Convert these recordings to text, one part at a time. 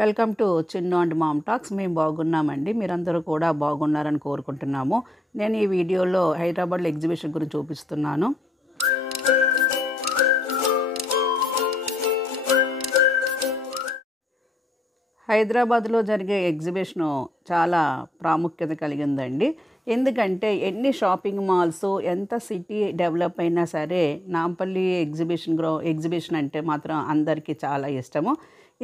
Welcome to Chinnu and mom talks. మేము బాగున్నామండి, మీరందరూ కూడా బాగున్నారని కోరుకుంటున్నాము. నేను ఈ వీడియోలో హైదరాబాద్లో ఎగ్జిబిషన్ గురించి చూపిస్తున్నాను. హైదరాబాద్లో జరిగే ఎగ్జిబిషను చాలా ప్రాముఖ్యత కలిగిందండి. ఎందుకంటే ఎన్ని షాపింగ్ మాల్స్, ఎంత సిటీ డెవలప్ అయినా సరే నాంపల్లి ఎగ్జిబిషన్ అంటే మాత్రం అందరికీ చాలా ఇష్టము.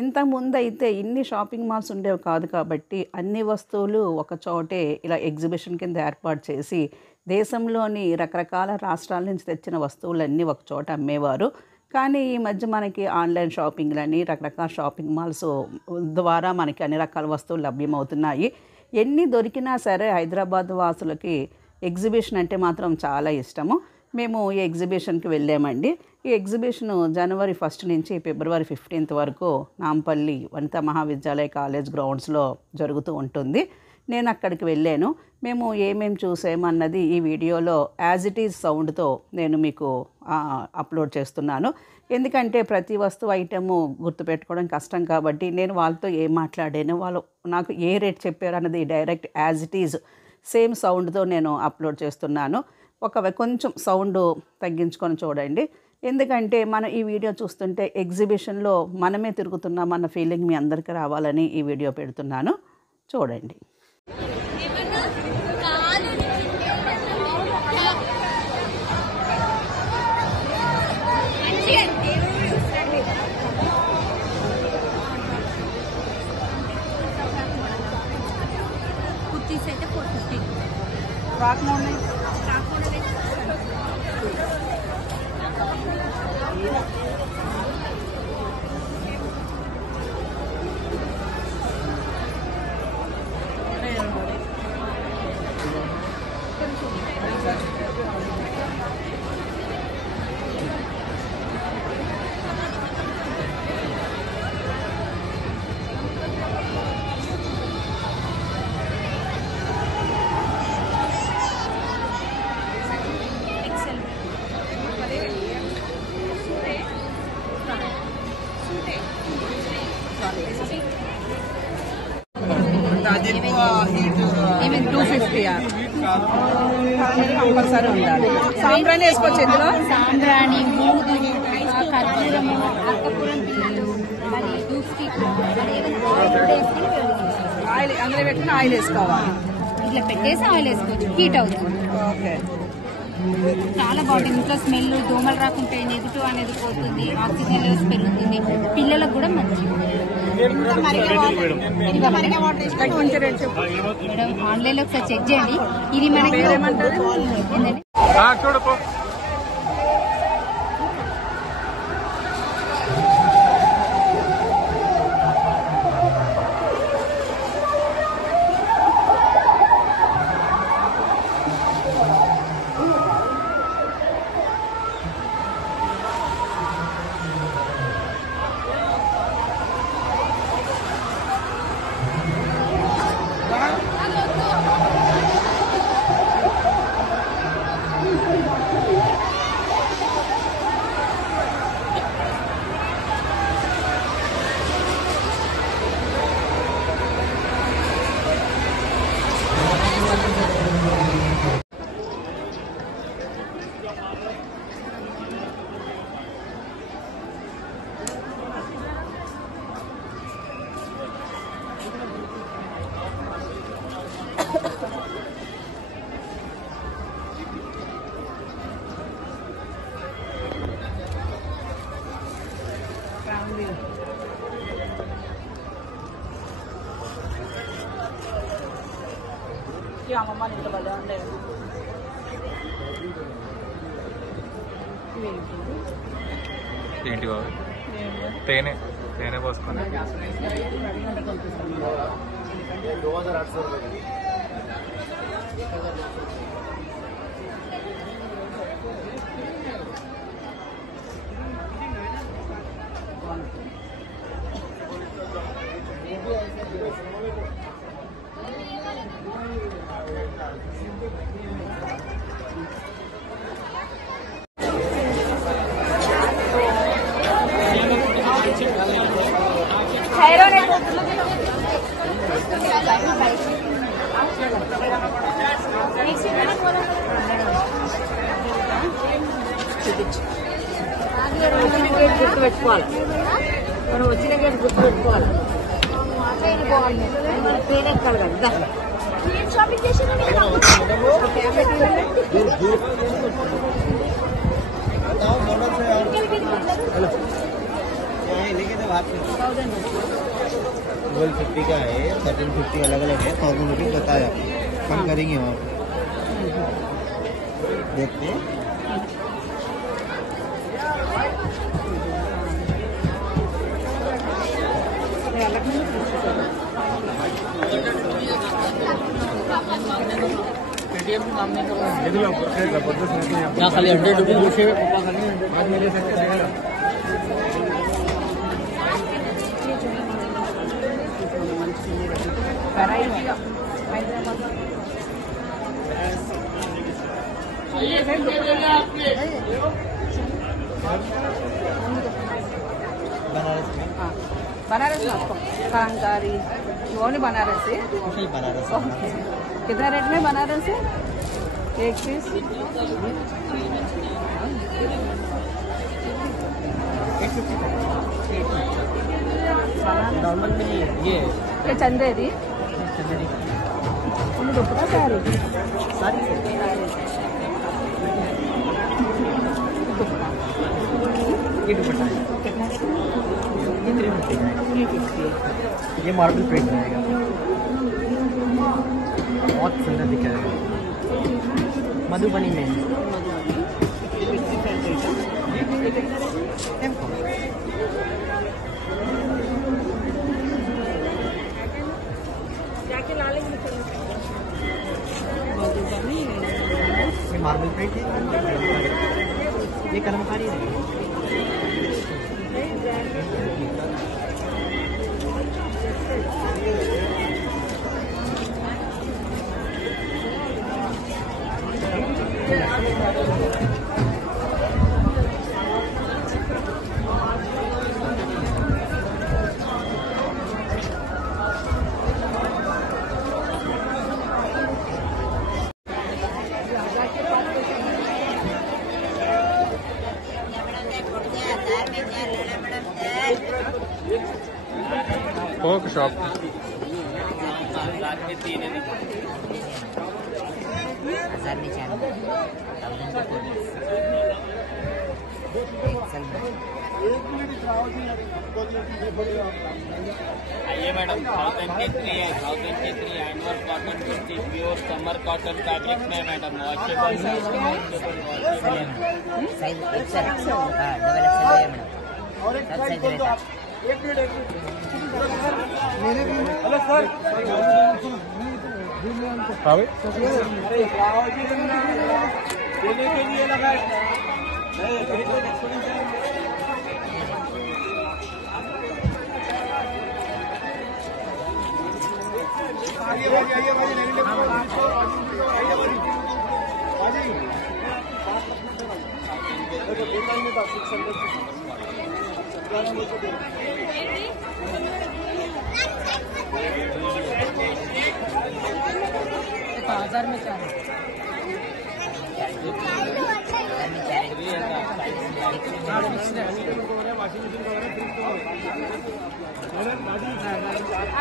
ఇంతకుముందు అయితే ఇన్ని షాపింగ్ మాల్స్ ఉండేవి కాదు కాబట్టి అన్ని వస్తువులు ఒక చోటే ఇలా ఎగ్జిబిషన్ కింద ఏర్పాటు చేసి దేశంలోని రకరకాల రాష్ట్రాల నుంచి తెచ్చిన వస్తువులన్నీ ఒక చోట అమ్మేవారు. కానీ ఈ మధ్య మనకి ఆన్లైన్ షాపింగ్లని రకరకాల షాపింగ్ మాల్స్ ద్వారా మనకి అన్ని రకాల వస్తువులు లభ్యమవుతున్నాయి. ఎన్ని దొరికినా సరే హైదరాబాద్ వాసులకి ఎగ్జిబిషన్ అంటే మాత్రం చాలా ఇష్టము. మేము ఈ ఎగ్జిబిషన్కి వెళ్ళామండి. ఈ ఎగ్జిబిషను జనవరి 1 నుంచి ఫిబ్రవరి 15 వరకు నాంపల్లి వనితా మహావిద్యాలయ కాలేజ్ గ్రౌండ్స్లో జరుగుతూ ఉంటుంది. నేను అక్కడికి వెళ్ళాను. మేము ఏమేమి చూసామన్నది ఈ వీడియోలో యాజ్ ఇట్ ఈజ్ సౌండ్తో నేను మీకు అప్లోడ్ చేస్తున్నాను. ఎందుకంటే ప్రతి వస్తువు ఐటెము గుర్తుపెట్టుకోవడం కష్టం కాబట్టి నేను వాళ్ళతో ఏం మాట్లాడాను, వాళ్ళు నాకు ఏ రేట్ చెప్పారు అన్నది direct as it is same సౌండ్తో నేను అప్లోడ్ చేస్తున్నాను. కొంచెం సౌండ్ తగ్గించుకొని చూడండి. ఎందుకంటే మనం ఈ వీడియో చూస్తుంటే ఎగ్జిబిషన్లో మనమే తిరుగుతున్నామన్న ఫీలింగ్ మీ అందరికీ రావాలని ఈ వీడియో పెడుతున్నాను. చూడండి. కంపల్సరీ ఉండాలి. సాంబ్రాణి వేసుకోవచ్చు. ఇందులో సాంబ్రాణి, మూదు, ఖర్జూరము, అక్కపురం పిల్లలు, మళ్ళీ దూస్కి ఆయిల్ అందులో పెట్టిన ఆయిల్ వేసుకోవాలి. ఇట్లా పెట్టేసి ఆయిల్ వేసుకోవచ్చు. హీట్ అవుతుంది. ఓకే, చాలా బాగుంటుంది. ఇంట్లో స్మెల్ దోమలు రాకుంటే నెగిటివ్ అనేది పోతుంది, ఆక్సిజన్ లెవెల్స్ పెరుగుతుంది, పిల్లలకు కూడా మంచిది. మేడం ఆన్లైన్ లో ఒకసారి చెక్ చేయండి. ఇది మనకి అమ్మమ్మ ఇంట్లో భలే ఉండేది. ఏంటి బాబు? తేనె పోసుకొని గుర్తు పెట్టుకోవాలి, మనం వచ్చిన గేట్ గుర్తు పెట్టుకోవాలి. మన పేరు ఎక్కాలి కదా. షాపింగ్ చేసి ट्वेल्व 50 का है, 1350 अलग अलग है. 1000 रुपीज बताया, कम करेंगे वहाँ पे. देखते हैं. खाली 100 रुपीज बनारस कलंकारी ओनली बनारस है. बनारस कितना रेट में बनारस है एक पीस? नॉर्मल में ये चंदेरी दुपट्टा सारी ये दुपट्टा है. कितना? ये 350 का है. 350. ये मार्बल प्रिंट रहेगा, बहुत सुंदर दिख रहा है. मधुबनी में ये मार्बल प्रिंट है. ये कलमकारी है. पोक शॉप आइए मैडम, 1003 है, 1003 handwork cotton kurti pure summer cotton fabric में मैडम, वॉशेबल साइज एक्सेल, हाँ डबल एक्सेल है मैडम, सब साइज रहता है. तो 1000 में क्या है?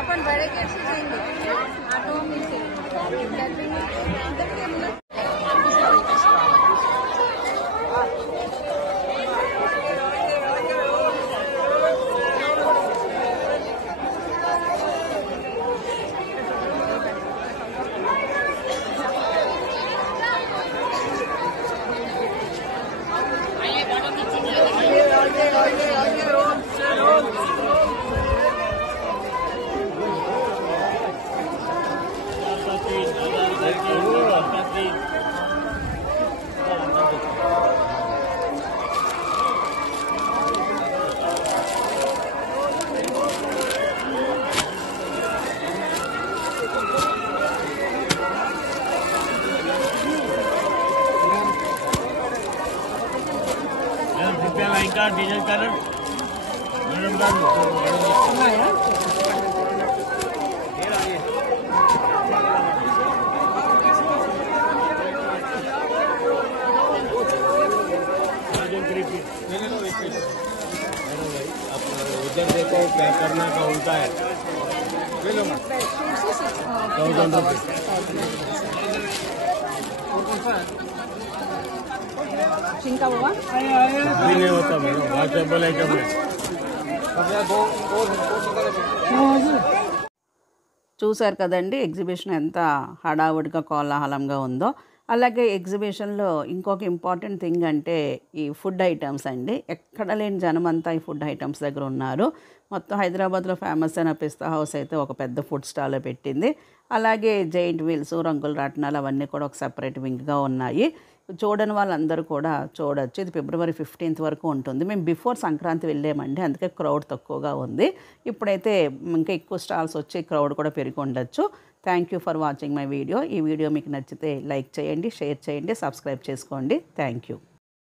अपन बड़े कैसे जाएंगे ऑटो में से डीजल कर आया करना का होता है ఇంకా బాబా भी नहीं होता मैडम वाचेबल आइटम है చూశారు కదండి ఎగ్జిబిషన్ ఎంత హడావుడిగా కోలాహలంగా ఉందో. అలాగే ఎగ్జిబిషన్లో ఇంకొక ఇంపార్టెంట్ థింగ్ అంటే ఈ ఫుడ్ ఐటమ్స్ అండి. ఎక్కడ లేని జనం అంతా ఈ ఫుడ్ ఐటమ్స్ దగ్గర ఉన్నారు. మొత్తం హైదరాబాద్లో ఫేమస్ అయిన పిస్తా హౌస్ అయితే ఒక పెద్ద ఫుడ్ స్టాల్ పెట్టింది. అలాగే జైంట్ వీల్స్, రంగుల రాట్నాలు అవన్నీ కూడా ఒక సెపరేట్ వింగ్గా ఉన్నాయి. చూడని వాళ్ళందరూ కూడా చూడొచ్చు. ఇది ఫిబ్రవరి 15th వరకు ఉంటుంది. మేము బిఫోర్ సంక్రాంతి వెళ్ళామండి, అందుకే క్రౌడ్ తక్కువగా ఉంది. ఇప్పుడైతే ఇంకా ఎక్కువ స్టాల్స్ వచ్చి క్రౌడ్ కూడా పెరిగి ఉండొచ్చు. Thank you for watching my video. ఈ వీడియో మీకు నచ్చితే లైక్ చేయండి, షేర్ చేయండి, సబ్స్క్రైబ్ చేసుకోండి. Thank you.